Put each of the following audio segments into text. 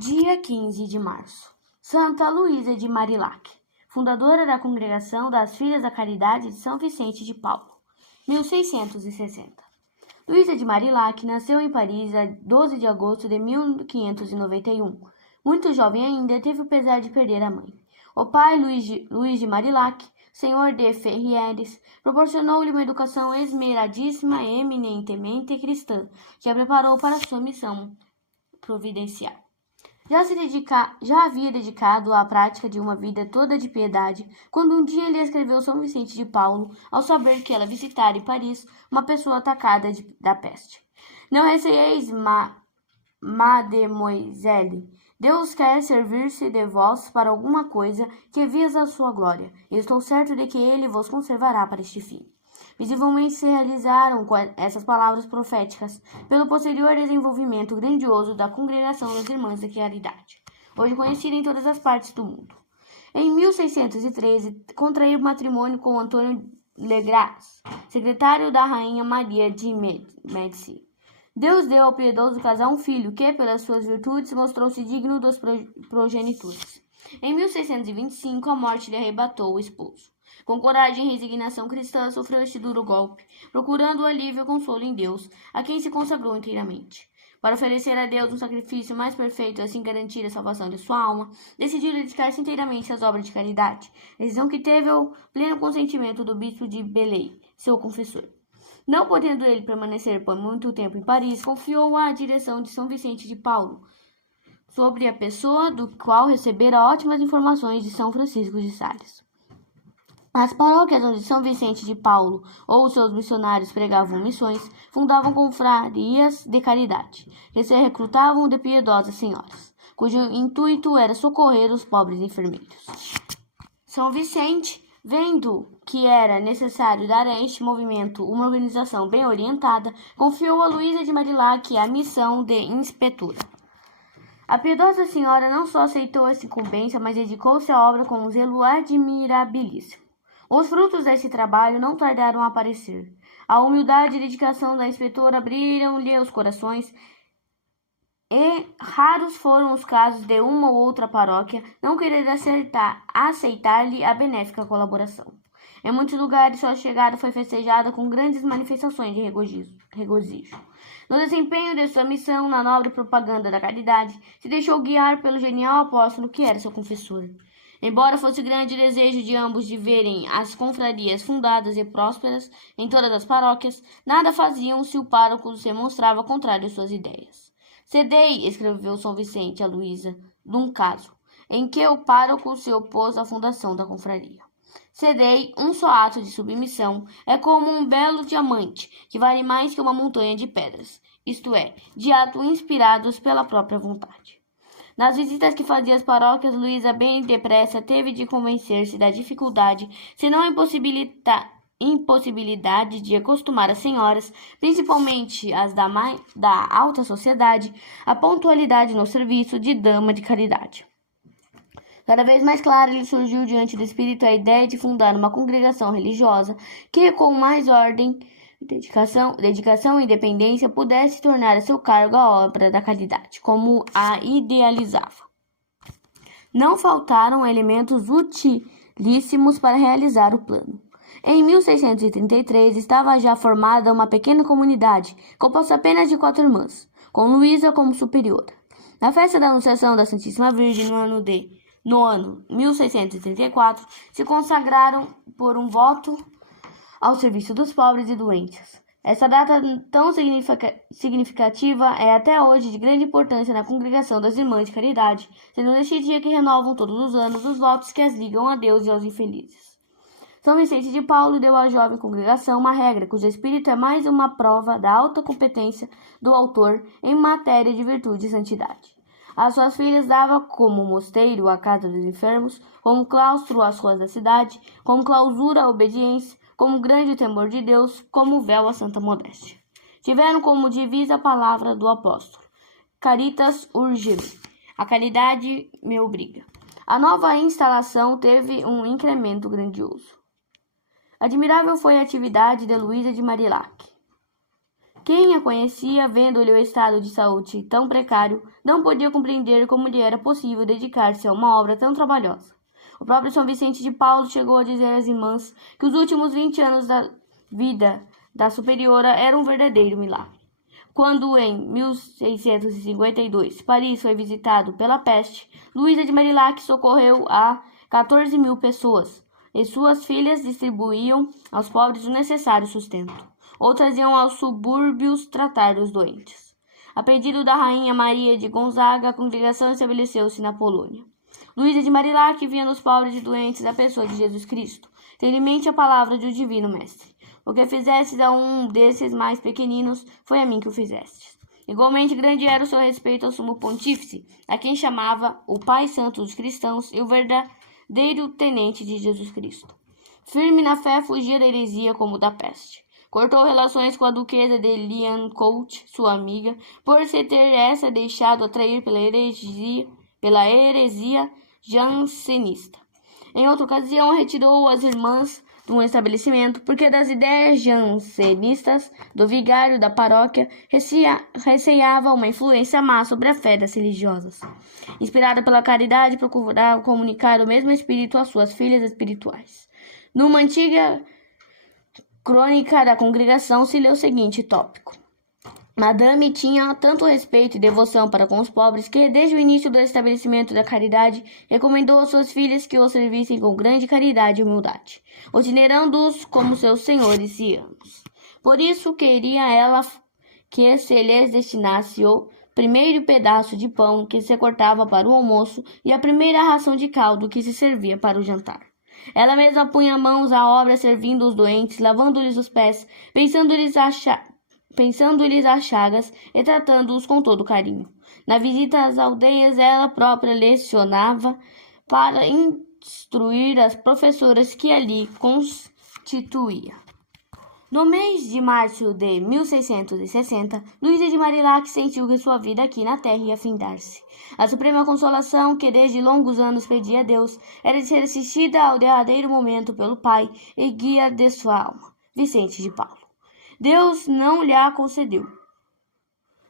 Dia 15 de março. Santa Luísa de Marillac, fundadora da Congregação das Filhas da Caridade de São Vicente de Paulo, 1660. Luísa de Marillac nasceu em Paris a 12 de agosto de 1591. Muito jovem ainda, teve o pesar de perder a mãe. O pai, Luís de Marillac, senhor de Ferrieres, proporcionou-lhe uma educação esmeradíssima e eminentemente cristã, que a preparou para sua missão providencial. Já havia dedicado à prática de uma vida toda de piedade, quando um dia lhe escreveu São Vicente de Paulo, ao saber que ela visitara em Paris uma pessoa atacada da peste. Não receieis, mademoiselle. Deus quer servir-se de vós para alguma coisa que visa a sua glória, e estou certo de que ele vos conservará para este fim. Visivelmente se realizaram com essas palavras proféticas pelo posterior desenvolvimento grandioso da Congregação das Irmãs da Caridade, hoje conhecida em todas as partes do mundo. Em 1613, contraiu matrimônio com Antônio Legras, secretário da Rainha Maria de Médici. Deus deu ao piedoso casal um filho que, pelas suas virtudes, mostrou-se digno dos progenitores. Em 1625, a morte lhe arrebatou o esposo. Com coragem e resignação cristã, sofreu este duro golpe, procurando alívio e consolo em Deus, a quem se consagrou inteiramente. Para oferecer a Deus um sacrifício mais perfeito e assim garantir a salvação de sua alma, decidiu dedicar-se inteiramente às obras de caridade, decisão que teve o pleno consentimento do bispo de Belley, seu confessor. Não podendo ele permanecer por muito tempo em Paris, confiou à direção de São Vicente de Paulo, sobre a pessoa do qual recebera ótimas informações de São Francisco de Sales. As paróquias onde São Vicente de Paulo ou seus missionários pregavam missões, fundavam confrarias de caridade, que se recrutavam de piedosas senhoras, cujo intuito era socorrer os pobres enfermeiros. São Vicente, vendo que era necessário dar a este movimento uma organização bem orientada, confiou a Luísa de Marillac a missão de inspetora. A piedosa senhora não só aceitou essa incumbência, mas dedicou-se à obra com um zelo admirabilíssimo. Os frutos desse trabalho não tardaram a aparecer. A humildade e dedicação da inspetora abriram-lhe os corações, e raros foram os casos de uma ou outra paróquia não querer aceitar-lhe a benéfica colaboração. Em muitos lugares, sua chegada foi festejada com grandes manifestações de regozijo. No desempenho de sua missão na nobre propaganda da caridade, se deixou guiar pelo genial apóstolo que era seu confessor. Embora fosse grande desejo de ambos de verem as confrarias fundadas e prósperas em todas as paróquias, nada faziam se o pároco se mostrava contrário às suas ideias. Cedei, escreveu São Vicente a Luísa, num caso em que o pároco se opôs à fundação da confraria. Cedei, um só ato de submissão, é como um belo diamante, que vale mais que uma montanha de pedras, isto é, de atos inspirados pela própria vontade. Nas visitas que fazia às paróquias, Luísa bem depressa teve de convencer-se da dificuldade, se não impossibilidade de acostumar as senhoras, principalmente as da alta sociedade, à pontualidade no serviço de dama de caridade. Cada vez mais clara lhe surgiu diante do espírito a ideia de fundar uma congregação religiosa que, com mais ordem, dedicação e independência, pudesse tornar a seu cargo a obra da caridade, como a idealizava. Não faltaram elementos utilíssimos para realizar o plano. Em 1633, estava já formada uma pequena comunidade, composta apenas de 4 irmãs, com Luísa como superiora. Na festa da Anunciação da Santíssima Virgem, no ano 1634, se consagraram por um voto ao serviço dos pobres e doentes. Essa data tão significativa é até hoje de grande importância na Congregação das Irmãs de Caridade, sendo neste dia que renovam todos os anos os votos que as ligam a Deus e aos infelizes. São Vicente de Paulo deu à jovem congregação uma regra cujo espírito é mais uma prova da alta competência do autor em matéria de virtude e santidade. As suas filhas dava como mosteiro a casa dos enfermos, como claustro as ruas da cidade, como clausura a obediência, como grande temor de Deus, como véu a santa modéstia. Tiveram como divisa a palavra do apóstolo: Caritas urge-me, a caridade me obriga. A nova instalação teve um incremento grandioso. Admirável foi a atividade de Luísa de Marillac, Quem a conhecia, vendo-lhe o estado de saúde tão precário, não podia compreender como lhe era possível dedicar-se a uma obra tão trabalhosa. O próprio São Vicente de Paulo chegou a dizer às irmãs que os últimos 20 anos da vida da superiora eram um verdadeiro milagre. Quando, em 1652, Paris foi visitado pela peste, Luísa de Marillac socorreu a 14.000 pessoas, e suas filhas distribuíam aos pobres o necessário sustento. Outras iam aos subúrbios tratar dos doentes. A pedido da rainha Maria de Gonzaga, a congregação estabeleceu-se na Polônia. Luísa de Marillac via nos pobres e doentes a pessoa de Jesus Cristo, tendo em mente a palavra do Divino Mestre. O que fizestes a um desses mais pequeninos, foi a mim que o fizestes. Igualmente grande era o seu respeito ao sumo pontífice, a quem chamava o Pai Santo dos cristãos e o verdadeiro tenente de Jesus Cristo. Firme na fé, fugia da heresia como da peste. Cortou relações com a duquesa de Liancourt, sua amiga, por se ter essa deixado atrair pela heresia jansenista. Em outra ocasião, retirou as irmãs de um estabelecimento, porque das ideias jansenistas do vigário da paróquia receava uma influência má sobre a fé das religiosas. Inspirada pela caridade, procurava comunicar o mesmo espírito às suas filhas espirituais. Numa antiga crônica da congregação se lê o seguinte tópico: Madame tinha tanto respeito e devoção para com os pobres que, desde o início do estabelecimento da caridade, recomendou às suas filhas que o servissem com grande caridade e humildade, considerando-os como seus senhores e amos. Por isso, queria ela que se lhes destinasse o primeiro pedaço de pão que se cortava para o almoço e a primeira ração de caldo que se servia para o jantar. Ela mesma punha mãos à obra servindo os doentes, lavando-lhes os pés, pensando-lhes as chagas e tratando-os com todo carinho. Na visita às aldeias, ela própria lecionava para instruir as professoras que ali constituía. No mês de março de 1660, Luísa de Marillac sentiu que sua vida aqui na terra ia findar-se. A suprema consolação que desde longos anos pedia a Deus era de ser assistida ao derradeiro momento pelo pai e guia de sua alma, Vicente de Paulo. Deus não lhe a concedeu.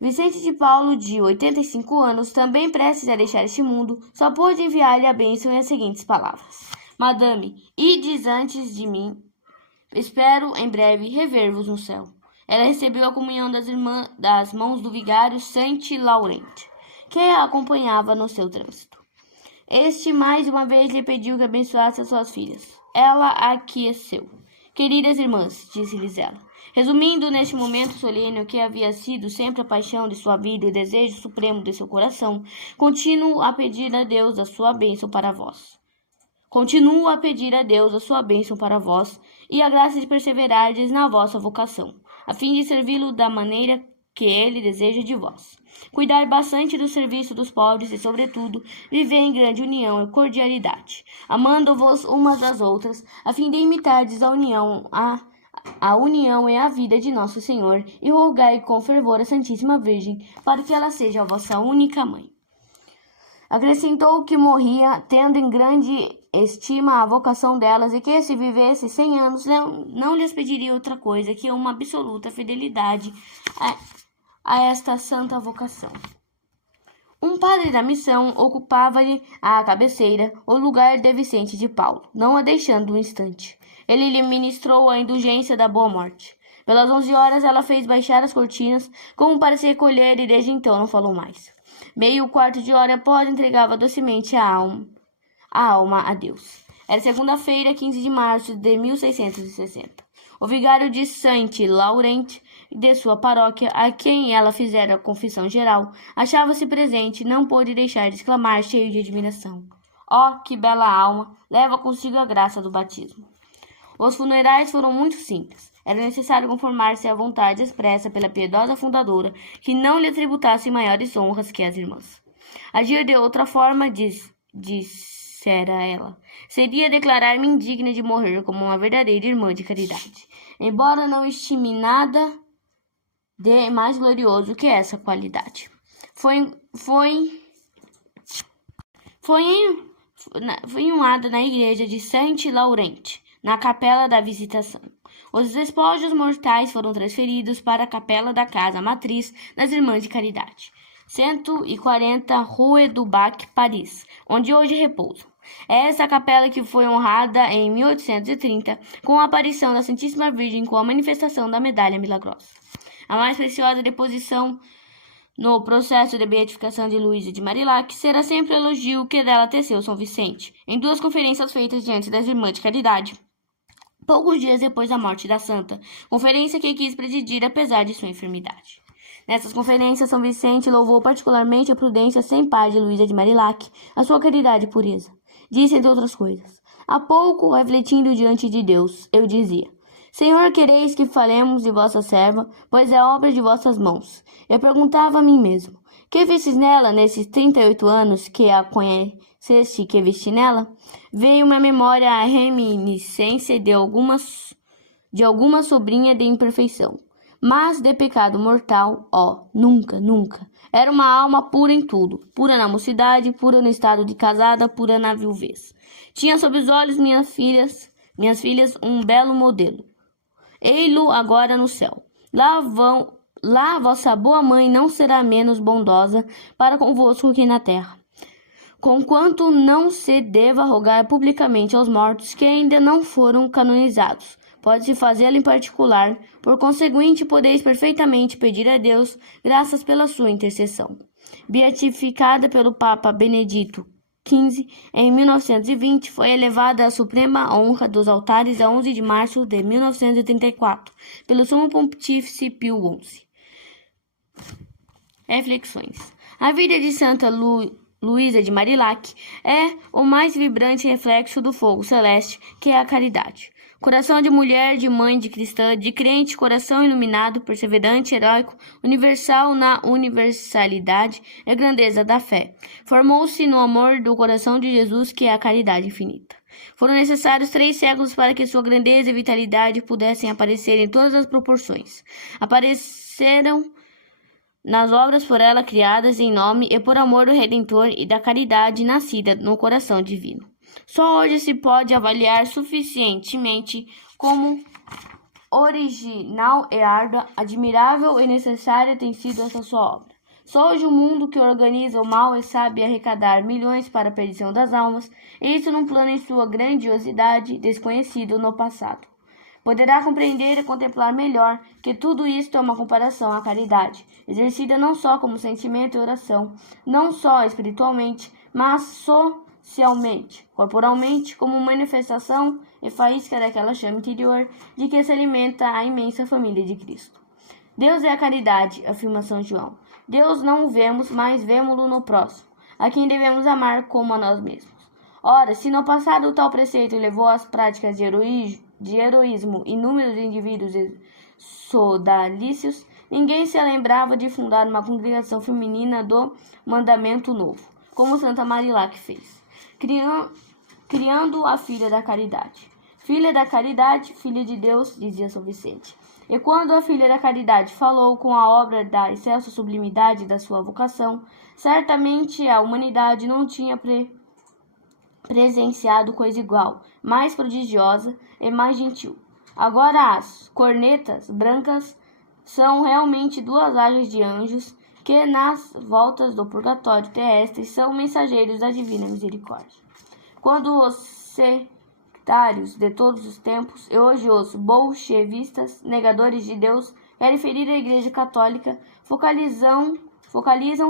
Vicente de Paulo, de 85 anos, também prestes a deixar este mundo, só pôde enviar-lhe a bênção e as seguintes palavras: Madame, ides antes de mim, espero em breve rever-vos no céu. Ela recebeu a comunhão das mãos do vigário Saint-Laurent, que a acompanhava no seu trânsito. Este mais uma vez lhe pediu que abençoasse as suas filhas. Ela aqueceu. Queridas irmãs, disse-lhes ela, resumindo neste momento solene o que havia sido sempre a paixão de sua vida e o desejo supremo de seu coração, continuo a pedir a Deus a sua bênção para vós. E a graça de perseverardes na vossa vocação, a fim de servi-lo da maneira que ele deseja de vós. Cuidar bastante do serviço dos pobres e, sobretudo, viver em grande união e cordialidade, amando-vos umas às outras, a fim de imitardes a união e a vida de nosso Senhor, e rogai com fervor a Santíssima Virgem, para que ela seja a vossa única mãe. Acrescentou que morria, tendo em grande estima a vocação delas, e que, se vivesse 100 anos, não lhes pediria outra coisa que uma absoluta fidelidade a esta santa vocação. Um padre da missão ocupava-lhe à cabeceira o lugar de Vicente de Paulo, não a deixando um instante. Ele lhe ministrou a indulgência da boa morte. Pelas 11 horas ela fez baixar as cortinas, como para se recolher, e desde então não falou mais. Meio quarto de hora após, entregava docemente a alma a Deus. Era segunda-feira, 15 de março de 1660. O vigário de Saint-Laurent de sua paróquia, a quem ela fizera a confissão geral, achava-se presente e não pôde deixar de exclamar, cheio de admiração: "Oh, que bela alma! Leva consigo a graça do batismo." Os funerais foram muito simples. Era necessário conformar-se à vontade expressa pela piedosa fundadora, que não lhe tributasse maiores honras que as irmãs. Agir de outra forma, dissera ela, seria declarar-me indigna de morrer como uma verdadeira irmã de caridade, embora não estime nada de mais glorioso que essa qualidade. Foi inhumada na igreja de Saint-Laurent, na capela da Visitação. Os despojos mortais foram transferidos para a capela da casa matriz das Irmãs de Caridade, 140 Rue du Bac, Paris, onde hoje repousam. É essa capela que foi honrada em 1830 com a aparição da Santíssima Virgem com a manifestação da Medalha Milagrosa. A mais preciosa deposição no processo de beatificação de Luísa de Marillac será sempre o elogio que dela teceu São Vicente, em 2 conferências feitas diante das Irmãs de Caridade, poucos dias depois da morte da santa, conferência que quis presidir apesar de sua enfermidade. Nessas conferências, São Vicente louvou particularmente a prudência sem par de Luísa de Marillac, a sua caridade e pureza. Disse, entre outras coisas: há pouco, refletindo diante de Deus, eu dizia: Senhor, quereis que falemos de vossa serva, pois é obra de vossas mãos. Eu perguntava a mim mesmo: que vistes nela nesses 38 anos que a conheceste, que viste nela? Veio-me à memória a reminiscência de alguma sobrinha de imperfeição, mas de pecado mortal, nunca, nunca. Era uma alma pura em tudo, pura na mocidade, pura no estado de casada, pura na viuvez. Tinha sob os olhos minhas filhas, um belo modelo. Ei-lo agora no céu. Lá vossa boa mãe não será menos bondosa para convosco que na terra. Conquanto não se deva rogar publicamente aos mortos que ainda não foram canonizados, pode-se fazê-lo em particular, por conseguinte podeis perfeitamente pedir a Deus graças pela sua intercessão. Beatificada pelo Papa Benedito XV, em 1920, foi elevada à suprema honra dos altares a 11 de março de 1934, pelo Sumo Pontífice Pio XI. Reflexões. A vida de Santa Luísa de Marillac é o mais vibrante reflexo do fogo celeste, que é a caridade. Coração de mulher, de mãe, de cristã, de crente, coração iluminado, perseverante, heróico, universal na universalidade e grandeza da fé. Formou-se no amor do coração de Jesus, que é a caridade infinita. Foram necessários 3 séculos para que sua grandeza e vitalidade pudessem aparecer em todas as proporções. Apareceram nas obras por ela criadas em nome e por amor do Redentor e da caridade nascida no coração divino. Só hoje se pode avaliar suficientemente como original e árdua, admirável e necessária tem sido essa sua obra. Só hoje o mundo que organiza o mal e sabe arrecadar milhões para a perdição das almas, e isso num plano em sua grandiosidade desconhecido no passado. Poderá compreender e contemplar melhor que tudo isto é uma comparação à caridade, exercida não só como sentimento e oração, não só espiritualmente, mas socialmente, corporalmente, como manifestação e faísca daquela chama interior de que se alimenta a imensa família de Cristo. Deus é a caridade, afirma São João. Deus não o vemos, mas vemo-lo no próximo, a quem devemos amar como a nós mesmos. Ora, se no passado tal preceito levou às práticas de heroísmo inúmeros indivíduos sodalícios, ninguém se lembrava de fundar uma congregação feminina do Mandamento Novo, como Santa Marillac fez, criando a filha da caridade. Filha da caridade, filha de Deus, dizia São Vicente. E quando a filha da caridade falou com a obra da excelsa sublimidade da sua vocação, certamente a humanidade não tinha presenciado coisa igual, mais prodigiosa e mais gentil. Agora as cornetas brancas são realmente 2 asas de anjos que nas voltas do purgatório terrestre são mensageiros da divina misericórdia. Quando os sectários de todos os tempos e hoje os bolchevistas, negadores de Deus, querem ferir a Igreja Católica, focalizam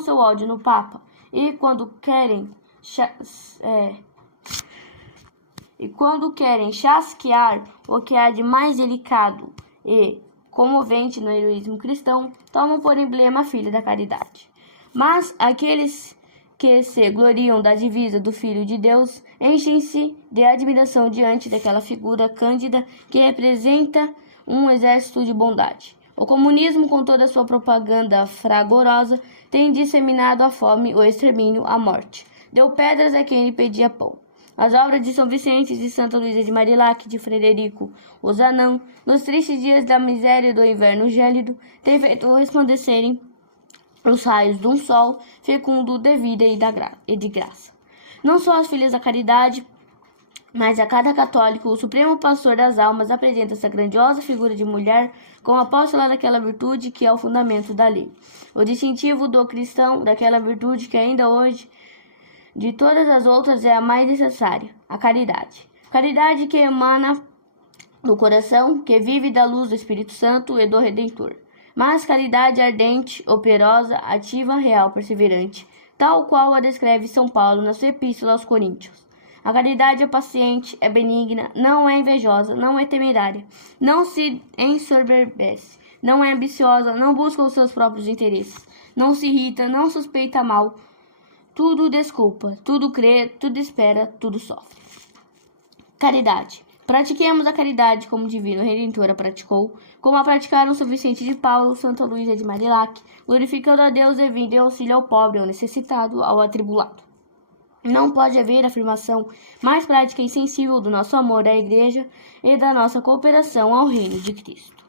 seu ódio no Papa e quando querem chasquear o que há de mais delicado e comovente no heroísmo cristão, tomam por emblema a filha da caridade. Mas aqueles que se gloriam da divisa do Filho de Deus enchem-se de admiração diante daquela figura cândida que representa um exército de bondade. O comunismo, com toda a sua propaganda fragorosa, tem disseminado a fome, o extermínio, a morte. Deu pedras a quem lhe pedia pão. As obras de São Vicente, de Santa Luísa de Marillac, de Frederico Ozanam, nos tristes dias da miséria e do inverno gélido, têm feito resplandecerem os raios de um sol fecundo de vida e de graça. Não só as filhas da caridade Mas a cada católico, o supremo pastor das almas apresenta essa grandiosa figura de mulher como apóstola daquela virtude que é o fundamento da lei. O distintivo do cristão daquela virtude que ainda hoje, de todas as outras, é a mais necessária, a caridade. Caridade que emana do coração, que vive da luz do Espírito Santo e do Redentor. Mas caridade ardente, operosa, ativa, real, perseverante, tal qual a descreve São Paulo na sua epístola aos Coríntios. A caridade é paciente, é benigna, não é invejosa, não é temerária, não se ensoberbece, não é ambiciosa, não busca os seus próprios interesses, não se irrita, não suspeita mal, tudo desculpa, tudo crê, tudo espera, tudo sofre. Caridade. Pratiquemos a caridade como o Divino Redentor a praticou, como a praticaram São Vicente de Paulo, Santa Luísa de Marilac, glorificando a Deus e vindo em auxílio ao pobre, ao necessitado, ao atribulado. Não pode haver afirmação mais prática e sensível do nosso amor à Igreja e da nossa cooperação ao reino de Cristo.